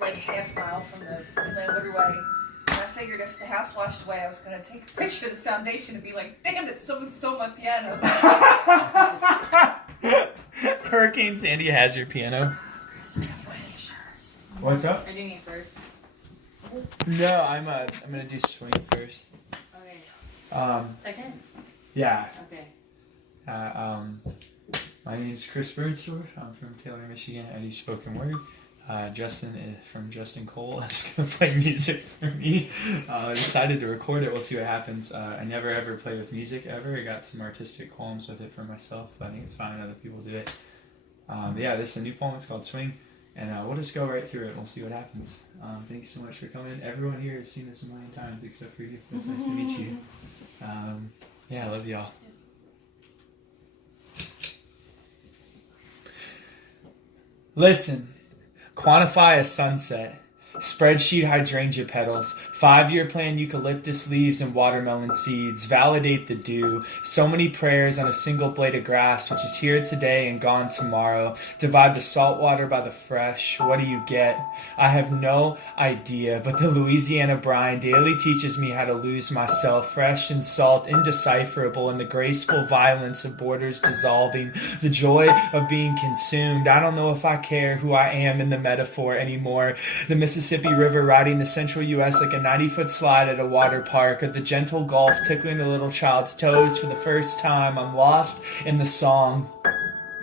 like half mile from the inland waterway. And I figured if the house washed away, I was going to take a picture of the foundation and be like, damn it, someone stole my piano. Hurricane Sandy has your piano. What's up? Are you doing it first? No, I'm gonna do swing first. Okay. Second? Yeah. Okay. My name is Chris Bernstorf. I'm from Taylor, Michigan. I do spoken word. Justin from Justin Cole is going to play music for me. I decided to record it. We'll see what happens. I never ever play with music ever. I got some artistic qualms with it for myself, but I think it's fine. Other people do it. This is a new poem. It's called Swing. And we'll just go right through it and we'll see what happens. Thank you so much for coming. Everyone here has seen this a million times except for you. It's nice to meet you. I love y'all. Listen, quantify a sunset. Spreadsheet hydrangea petals, 5-year plan eucalyptus leaves and watermelon seeds, validate the dew, so many prayers on a single blade of grass which is here today and gone tomorrow, divide the salt water by the fresh, what do you get? I have no idea, but the Louisiana brine daily teaches me how to lose myself, fresh and salt, indecipherable in the graceful violence of borders dissolving, the joy of being consumed. I don't know if I care who I am in the metaphor anymore. The Mississippi River riding the central U.S. like a 90-foot slide at a water park, or the gentle Gulf tickling a little child's toes for the first time. I'm lost in the song.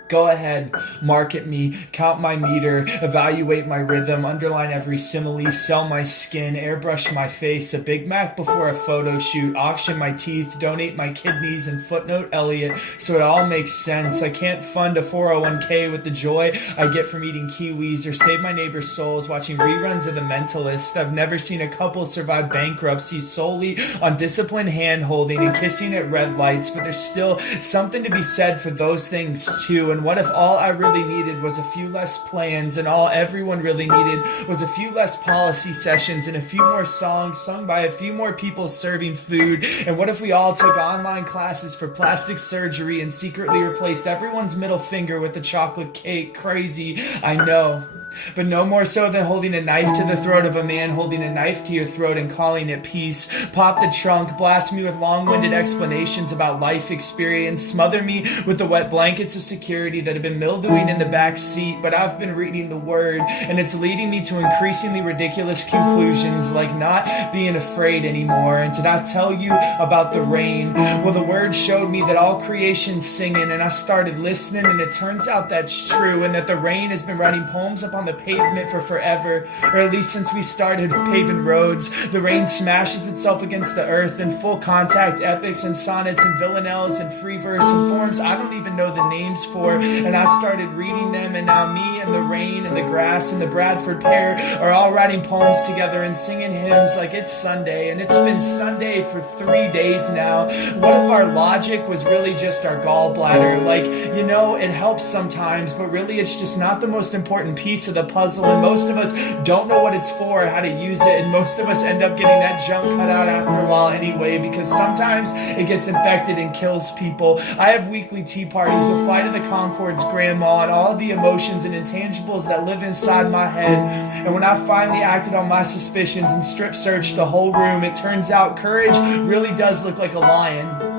Go ahead, market me, count my meter, evaluate my rhythm, underline every simile, sell my skin, airbrush my face, a Big Mac before a photo shoot, auction my teeth, donate my kidneys, and footnote Elliot so it all makes sense. I can't fund a 401k with the joy I get from eating kiwis or save my neighbor's souls watching reruns of The Mentalist. I've never seen a couple survive bankruptcy solely on disciplined hand-holding and kissing at red lights, but there's still something to be said for those things too. And what if all I really needed was a few less plans, and all everyone really needed was a few less policy sessions and a few more songs sung by a few more people serving food? And what if we all took online classes for plastic surgery and secretly replaced everyone's middle finger with a chocolate cake? Crazy, I know. But no more so than holding a knife to the throat of a man holding a knife to your throat and calling it peace. Pop the trunk, blast me with long-winded explanations about life experience, smother me with the wet blankets of security that have been mildewing in the back seat, but I've been reading the word, and it's leading me to increasingly ridiculous conclusions, like not being afraid anymore. And did I tell you about the rain? Well, the word showed me that all creation's singing, and I started listening, and it turns out that's true, and that the rain has been writing poems up on the pavement for forever, or at least since we started paving roads. The rain smashes itself against the earth in full contact epics and sonnets and villanelles and free verse and forms I don't even know the names for, and I started reading them, and now me and the rain and the grass and the Bradford pear are all writing poems together and singing hymns like it's Sunday, and it's been Sunday for 3 days now. What if our logic was really just our gallbladder? Like, it helps sometimes, but really it's just not the most important piece of the puzzle, and most of us don't know what it's for or how to use it, and most of us end up getting that junk cut out after a while anyway, because sometimes it gets infected and kills people. I have weekly tea parties with Flight of the Conchords grandma and all the emotions and intangibles that live inside my head, and when I finally acted on my suspicions and strip searched the whole room, it turns out courage really does look like a lion.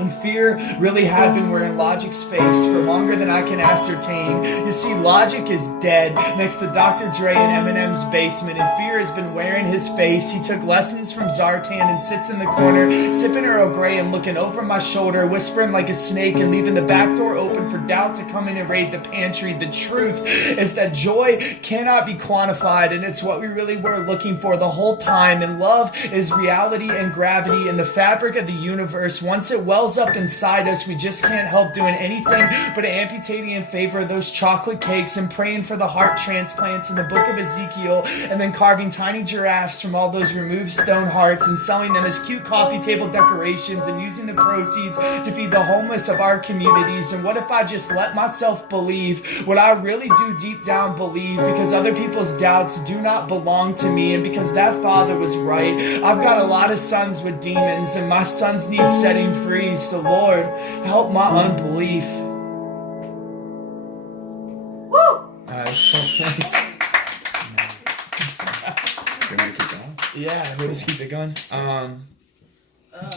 And fear really had been wearing Logic's face for longer than I can ascertain. You see, Logic is dead next to Dr. Dre in Eminem's basement, and fear has been wearing his face. He took lessons from Zartan and sits in the corner, sipping Earl Grey and looking over my shoulder, whispering like a snake and leaving the back door open for doubt to come in and raid the pantry. The truth is that joy cannot be quantified, and it's what we really were looking for the whole time. And love is reality and gravity in the fabric of the universe. Once it wells up inside us, we just can't help doing anything but amputating in favor of those chocolate cakes and praying for the heart transplants in the book of Ezekiel, and then carving tiny giraffes from all those removed stone hearts and selling them as cute coffee table decorations and using the proceeds to feed the homeless of our communities. And what if I just let myself believe what I really do deep down believe, because other people's doubts do not belong to me, and because that father was right. I've got a lot of sons with demons, and my sons need setting free. So Lord, help my unbelief. Woo! Nice. You want me to keep going? Yeah, we'll just keep it going.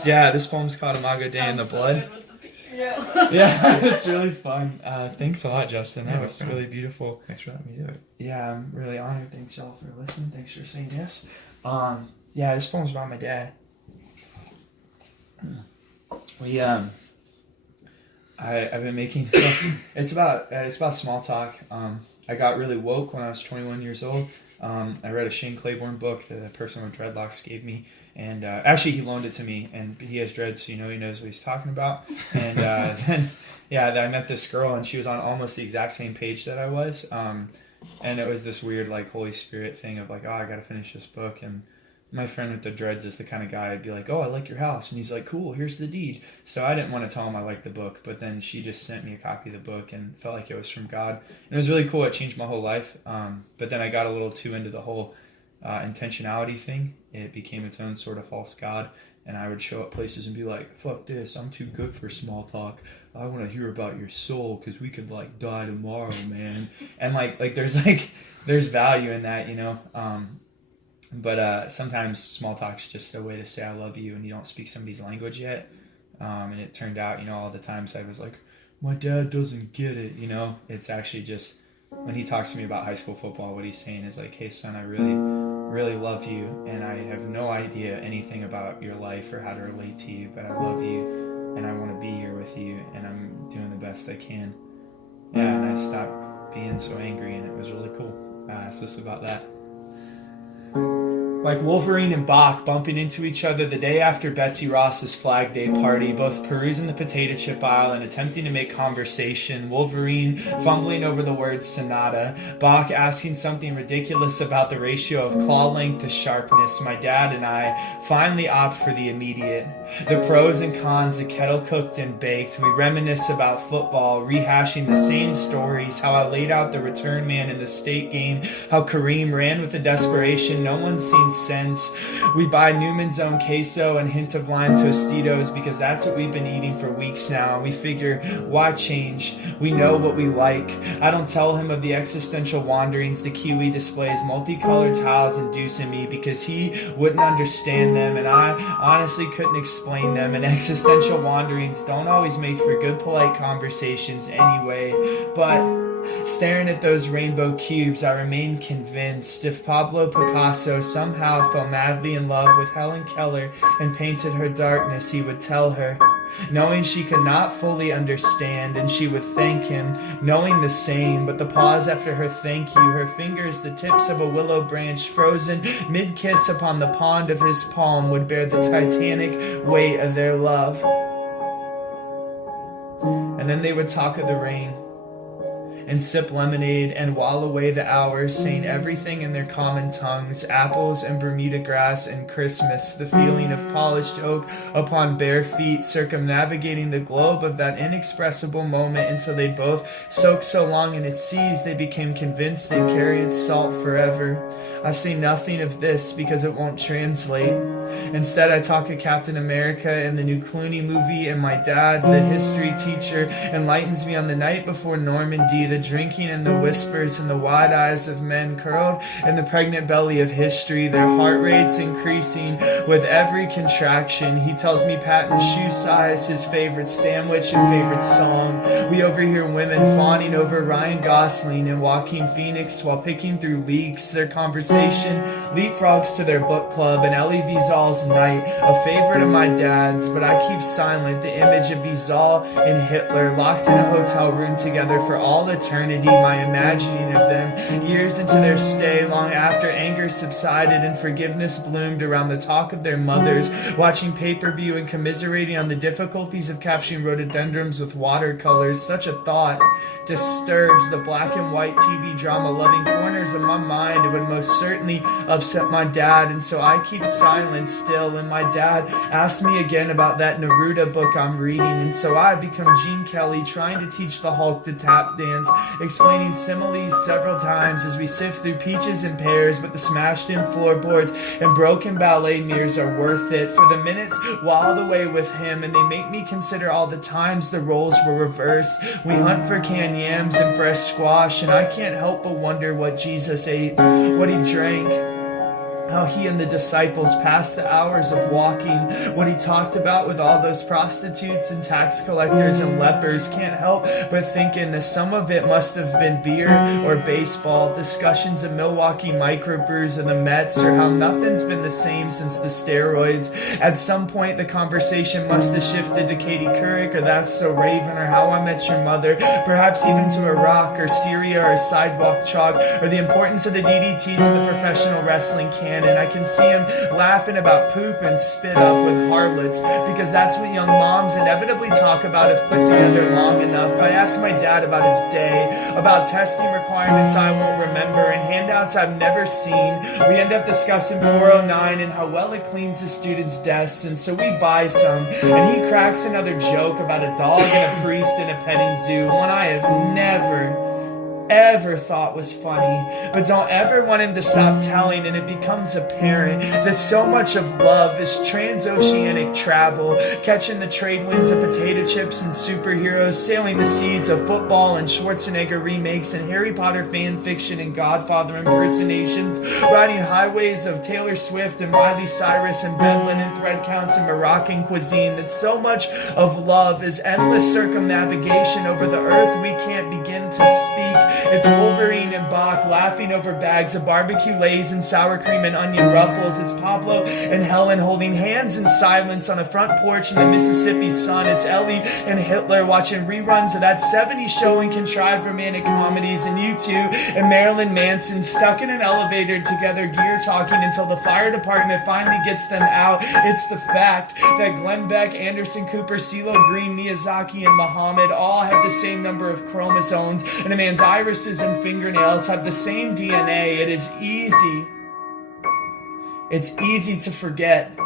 Yeah, this poem's called Imago Dei in the Blood. Yeah, it's really fun. Thanks a lot, Justin. That was really beautiful. Thanks for letting me do it. Yeah, I'm really honored. Thanks y'all for listening. Thanks for saying yes. Yeah, this poem's about my dad. I've been making. It's about small talk. I got really woke when I was 21 years old. I read a Shane Claiborne book that a person with dreadlocks gave me, and actually he loaned it to me, and he has dreads, so he knows what he's talking about. And then I met this girl, and she was on almost the exact same page that I was, and it was this weird like Holy Spirit thing of like, oh, I gotta finish this book. And my friend with the dreads is the kind of guy I'd be like, oh, I like your house, and he's like, cool, here's the deed. So I didn't want to tell him I liked the book, but then she just sent me a copy of the book and felt like it was from God, and it was really cool. It changed my whole life. But then I got a little too into the whole intentionality thing. It became its own sort of false god, and I would show up places and be like, fuck this, I'm too good for small talk. I want to hear about your soul because we could like die tomorrow, man. And like there's value in that, But sometimes small talk's just a way to say I love you, and you don't speak somebody's language yet. And it turned out, all the times I was like, my dad doesn't get it, It's actually just when he talks to me about high school football, what he's saying is like, hey son, I really, really love you, and I have no idea anything about your life or how to relate to you, but I love you, and I want to be here with you, and I'm doing the best I can. Yeah, and I stopped being so angry, and it was really cool. So it's about that. Like Wolverine and Bach bumping into each other the day after Betsy Ross's Flag Day party, both perusing the potato chip aisle and attempting to make conversation. Wolverine fumbling over the word sonata. Bach asking something ridiculous about the ratio of claw length to sharpness. My dad and I finally opt for the immediate. The pros and cons, the kettle cooked and baked. We reminisce about football, rehashing the same stories. How I laid out the return man in the state game. How Kareem ran with the desperation no one's seen since. We buy Newman's Own queso and hint of lime Tostitos because that's what we've been eating for weeks now. We figure, why change? We know what we like. I don't tell him of the existential wanderings the Kiwi displays multicolored tiles induce in me because he wouldn't understand them, and I honestly couldn't explain them. And existential wanderings don't always make for good polite conversations anyway. But staring at those rainbow cubes, I remain convinced if Pablo Picasso somehow fell madly in love with Helen Keller and painted her darkness, he would tell her, knowing she could not fully understand, and she would thank him, knowing the same. But the pause after her thank you, her fingers the tips of a willow branch frozen mid-kiss upon the pond of his palm, would bear the titanic weight of their love. And then they would talk of the rain and sip lemonade and while away the hours, saying everything in their common tongues, apples and Bermuda grass and Christmas, the feeling of polished oak upon bare feet, circumnavigating the globe of that inexpressible moment until they both soaked so long in its seas they became convinced they'd carry its salt forever. I say nothing of this because it won't translate. Instead, I talk of Captain America and the new Clooney movie, and my dad, the history teacher, enlightens me on the night before Normandy, the drinking and the whispers and the wide eyes of men curled in the pregnant belly of history, their heart rates increasing with every contraction. He tells me Patton's shoe size, his favorite sandwich and favorite song. We overhear women fawning over Ryan Gosling and Joaquin Phoenix while picking through leaks. Their conversation leapfrogs to their book club and Elie Wiesel's Night, a favorite of my dad's, but I keep silent. The image of Wiesel and Hitler locked in a hotel room together for all eternity, my imagining of them years into their stay, long after anger subsided and forgiveness bloomed around the talk of their mothers, watching pay-per-view and commiserating on the difficulties of capturing rhododendrons with watercolors. Such a thought disturbs the black and white TV drama loving corners of my mind. It would most certainly upset my dad, and so I keep silent still. And my dad asked me again about that Neruda book I'm reading, and so I become Gene Kelly trying to teach the Hulk to tap dance, explaining similes several times as we sift through peaches and pears, but the smashed in floorboards and broken ballet mirrors are worth it. For the minutes whiled away with him, and they make me consider all the times the roles were reversed. We hunt for canned yams and fresh squash, and I can't help but wonder what Jesus ate, what he drank, how he and the disciples passed the hours of walking. What he talked about with all those prostitutes and tax collectors and lepers, can't help but thinking that some of it must have been beer or baseball, discussions of Milwaukee microbrews or the Mets, or how nothing's been the same since the steroids. At some point the conversation must have shifted to Katie Couric or That's So Raven or How I Met Your Mother, perhaps even to Iraq or Syria or sidewalk chalk or the importance of the DDT to the professional wrestling canon. I can see him laughing about poop and spit up with harlots, because that's what young moms inevitably talk about if put together long enough. I asked my dad about his day, about testing requirements I won't remember and handouts I've never seen. We end up discussing 409 and how well it cleans the students' desks, and so we buy some, and he cracks another joke about a dog and a priest in a petting zoo, one I have never ever thought was funny, but don't ever want him to stop telling, and it becomes apparent that so much of love is transoceanic travel, catching the trade winds of potato chips and superheroes, sailing the seas of football and Schwarzenegger remakes and Harry Potter fan fiction and Godfather impersonations, riding highways of Taylor Swift and Miley Cyrus and bed linen thread counts and Moroccan cuisine, that so much of love is endless circumnavigation over the earth we can't begin to speak. It's Wolverine and Bach laughing over bags of barbecue lays and sour cream and onion ruffles. It's Pablo and Helen holding hands in silence on a front porch in the Mississippi sun. It's Ellie and Hitler watching reruns of that 70s show and contrived romantic comedies, and U2 and Marilyn Manson stuck in an elevator together, gear talking until the fire department finally gets them out. It's the fact that Glenn Beck, Anderson Cooper, CeeLo Green, Miyazaki, and Muhammad all have the same number of chromosomes, and a man's irises and fingernails have the same DNA. It is easy. It's easy to forget.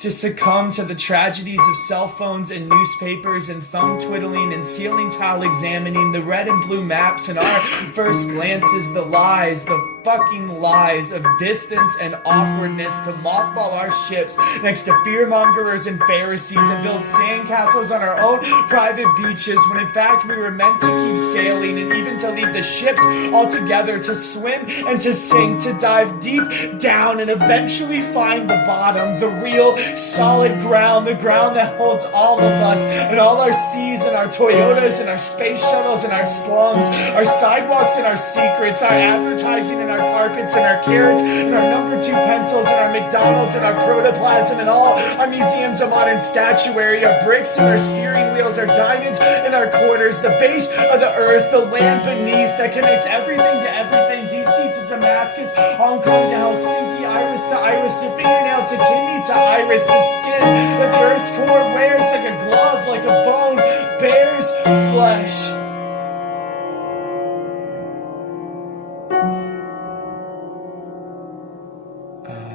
To succumb to the tragedies of cell phones and newspapers and thumb twiddling and ceiling tile examining, the red and blue maps and our first glances, the lies, the fucking lies of distance and awkwardness, to mothball our ships next to fearmongers and Pharisees and build sandcastles on our own private beaches, when in fact we were meant to keep sailing, and even to leave the ships altogether, to swim and to sink, to dive deep down and eventually find the bottom, the real solid ground, the ground that holds all of us and all our seas and our Toyotas and our space shuttles and our slums, our sidewalks and our secrets, our advertising and our carpets and our carrots and our number 2 pencils and our McDonald's and our protoplasm and all our museums of modern statuary, our bricks and our steering wheels, our diamonds and our quarters, the base of the earth, the land beneath that connects everything to everything, DC to Damascus, Hong Kong to Helsinki, iris to iris, the fingernail to kidney to iris, the skin that the earth's core wears like a glove, like a bone, bears flesh.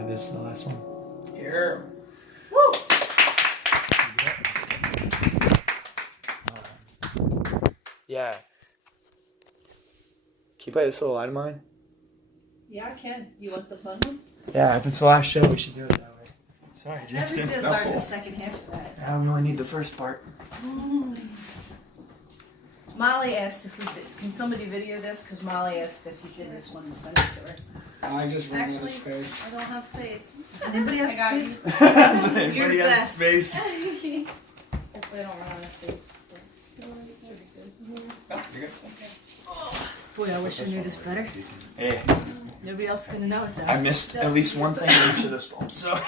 This is the last one. Here. Woo! Yeah. Can you play this little line of mine? Yeah, I can. You want the fun one? Yeah, if it's the last show, we should do it that way. Sorry, I never Justin. did learn the second half of that. I don't really need the first part. Molly asked if we can somebody video this, because Molly asked if you did this one to send it to her. I just ran out Actually, of space. I don't have space. Anybody have I got space? Does anybody You're have best. space? Hopefully I don't run out of space. Oh, you're good. Boy, I wish I knew this better. Hey, Nobody else is going to know it though. I missed at least one thing in each of those poems, so.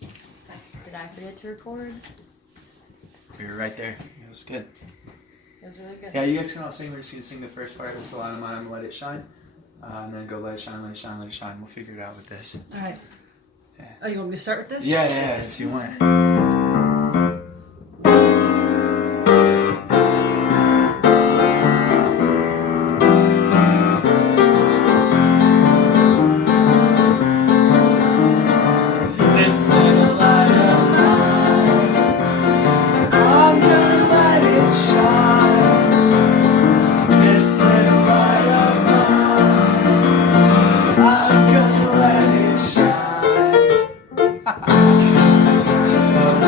Did I forget to record? We were right there. It was good. It was really good. Yeah, you guys can all sing. We're just going to sing the first part. It's the line of mine. I'm gonna let it shine. And then go let it shine, let it shine, let it shine. We'll figure it out with this. Alright. Yeah. Oh, you want me to start with this? Yeah, if you want. This little light of mine, I'm gonna let it shine. This little light of mine, I'm gonna let it shine. This little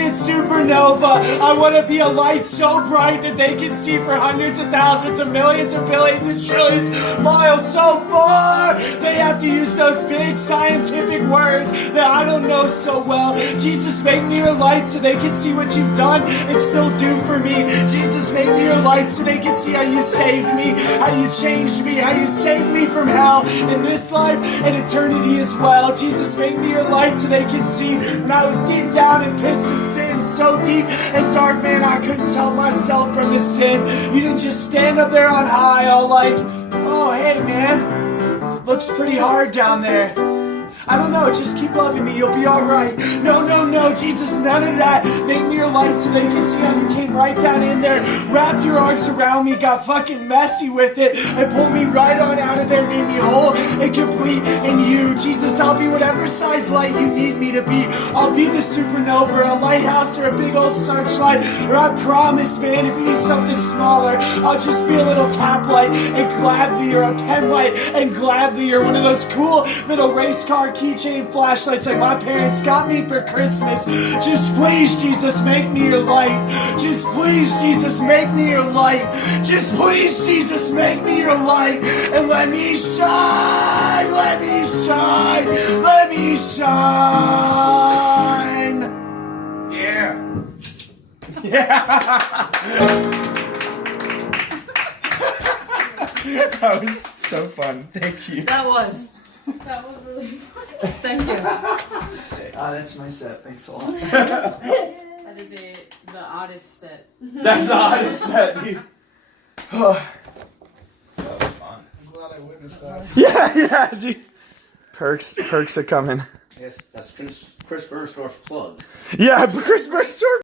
infinite supernova. I want to be a light so bright that they can see for hundreds of thousands of millions of billions and trillions miles so far. They have to use those big scientific words that I don't know so well. Jesus, make me your light so they can see what you've done and still do for me. Jesus, make me your light so they can see how you saved me, how you changed me, how you saved me from hell in this life and eternity as well. Jesus, make me your light so they can see when I was deep down in pits of sin, so deep and dark, man, I couldn't tell myself from the sin. You didn't just stand up there on high all like, oh, hey, man, looks pretty hard down there. I don't know, just keep loving me, you'll be alright. No, no, no, Jesus, none of that. Make me your light so they can see how you came right down in there, wrapped your arms around me, got fucking messy with it, and pulled me right on out of there, made me whole and complete in you. Jesus, I'll be whatever size light you need me to be. I'll be the supernova, a lighthouse, or a big old searchlight. Or I promise, man, if you need something smaller, I'll just be a little tap light and gladly, or a pen light and gladly, or one of those cool little race car keychain flashlights like my parents got me for Christmas. Just please, Jesus, make me your light. Just please, Jesus, make me your light. Just please, Jesus, make me your light. And let me shine, let me shine, let me shine. Yeah. Yeah. That was so fun. Thank you. That was really fun. Thank you. That's my set. Thanks a lot. That is the oddest set. That's the oddest set, dude. Oh. That was fun. I'm glad I witnessed that. Yeah, dude. Perks are coming. Yes, that's Chris Bernstorf plug. Yeah, Chris Bernstorf.